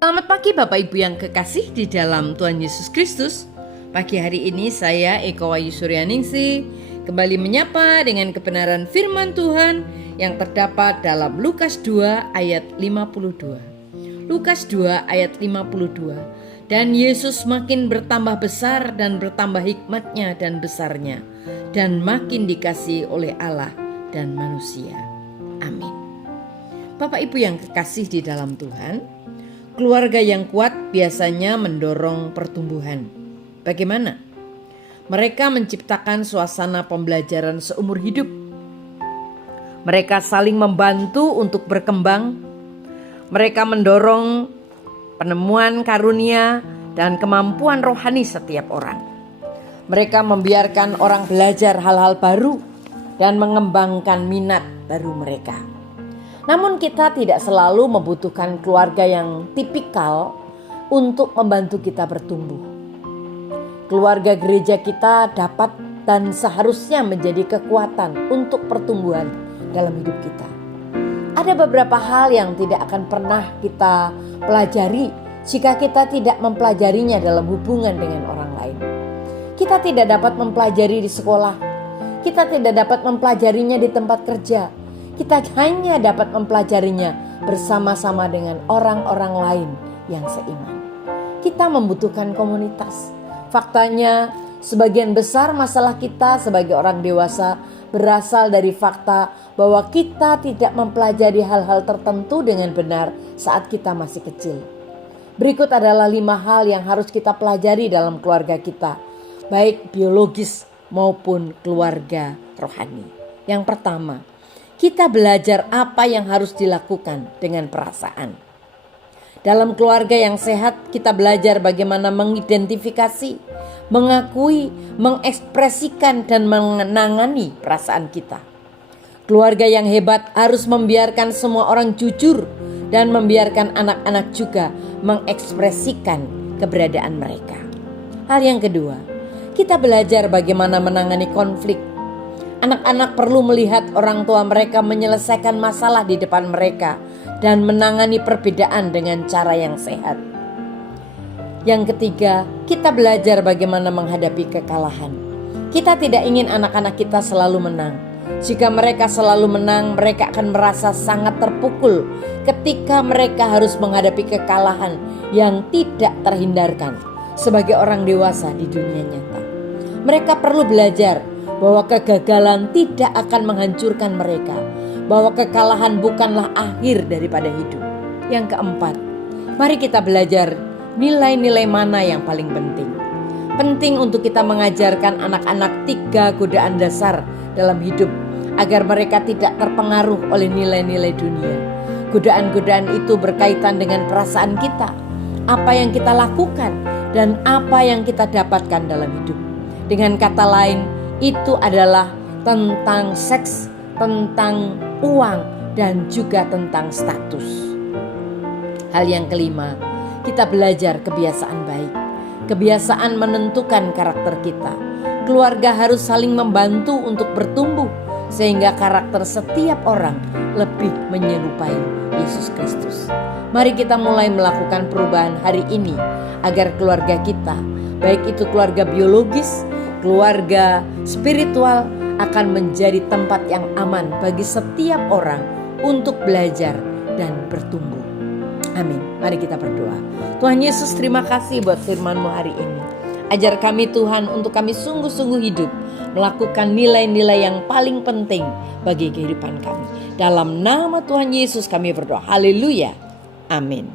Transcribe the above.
Selamat pagi Bapak Ibu yang kekasih di dalam Tuhan Yesus Kristus. Pagi hari ini saya Eko Wayu Suryaningsih kembali menyapa dengan kebenaran firman Tuhan yang terdapat dalam Lukas 2 ayat 52. Lukas 2 ayat 52. Dan Yesus makin bertambah besar dan bertambah hikmatnya dan besarnya, dan makin dikasihi oleh Allah dan manusia. Amin. Bapak Ibu yang kekasih di dalam Tuhan, keluarga yang kuat biasanya mendorong pertumbuhan. Bagaimana? Mereka menciptakan suasana pembelajaran seumur hidup. Mereka saling membantu untuk berkembang. Mereka mendorong penemuan karunia dan kemampuan rohani setiap orang. Mereka membiarkan orang belajar hal-hal baru dan mengembangkan minat baru mereka. Namun kita tidak selalu membutuhkan keluarga yang tipikal untuk membantu kita bertumbuh. Keluarga gereja kita dapat dan seharusnya menjadi kekuatan untuk pertumbuhan dalam hidup kita. Ada beberapa hal yang tidak akan pernah kita pelajari jika kita tidak mempelajarinya dalam hubungan dengan orang lain. Kita tidak dapat mempelajari di sekolah. Kita tidak dapat mempelajarinya di tempat kerja. Kita hanya dapat mempelajarinya bersama-sama dengan orang-orang lain yang seiman. Kita membutuhkan komunitas. Faktanya, sebagian besar masalah kita sebagai orang dewasa berasal dari fakta bahwa kita tidak mempelajari hal-hal tertentu dengan benar saat kita masih kecil. Berikut adalah 5 hal yang harus kita pelajari dalam keluarga kita, baik biologis maupun keluarga rohani. Yang pertama, kita belajar apa yang harus dilakukan dengan perasaan. Dalam keluarga yang sehat, kita belajar bagaimana mengidentifikasi, mengakui, mengekspresikan dan menangani perasaan kita. Keluarga yang hebat harus membiarkan semua orang jujur dan membiarkan anak-anak juga mengekspresikan keberadaan mereka. Hal yang kedua, kita belajar bagaimana menangani konflik. Anak-anak perlu melihat orang tua mereka menyelesaikan masalah di depan mereka dan menangani perbedaan dengan cara yang sehat. Yang ketiga, kita belajar bagaimana menghadapi kekalahan. Kita tidak ingin anak-anak kita selalu menang. Jika mereka selalu menang, mereka akan merasa sangat terpukul ketika mereka harus menghadapi kekalahan yang tidak terhindarkan sebagai orang dewasa di dunia nyata. Mereka perlu belajar bahwa kegagalan tidak akan menghancurkan mereka, bahwa kekalahan bukanlah akhir daripada hidup. Yang keempat, mari kita belajar nilai-nilai mana yang paling penting. Penting untuk kita mengajarkan anak-anak 3 godaan dasar dalam hidup agar mereka tidak terpengaruh oleh nilai-nilai dunia. Godaan-godaan itu berkaitan dengan perasaan kita, apa yang kita lakukan, dan apa yang kita dapatkan dalam hidup. Dengan kata lain, itu adalah tentang seks, tentang uang, dan juga tentang status. Hal yang kelima, kita belajar kebiasaan baik. Kebiasaan menentukan karakter kita. Keluarga harus saling membantu untuk bertumbuh sehingga karakter setiap orang lebih menyerupai Yesus Kristus. Mari kita mulai melakukan perubahan hari ini agar keluarga kita, baik itu keluarga biologis, keluarga spiritual, akan menjadi tempat yang aman bagi setiap orang untuk belajar dan bertumbuh. Amin. Mari kita berdoa. Tuhan Yesus, terima kasih buat firman-Mu hari ini. Ajar kami Tuhan untuk kami sungguh-sungguh hidup melakukan nilai-nilai yang paling penting bagi kehidupan kami. Dalam nama Tuhan Yesus kami berdoa. Haleluya. Amin.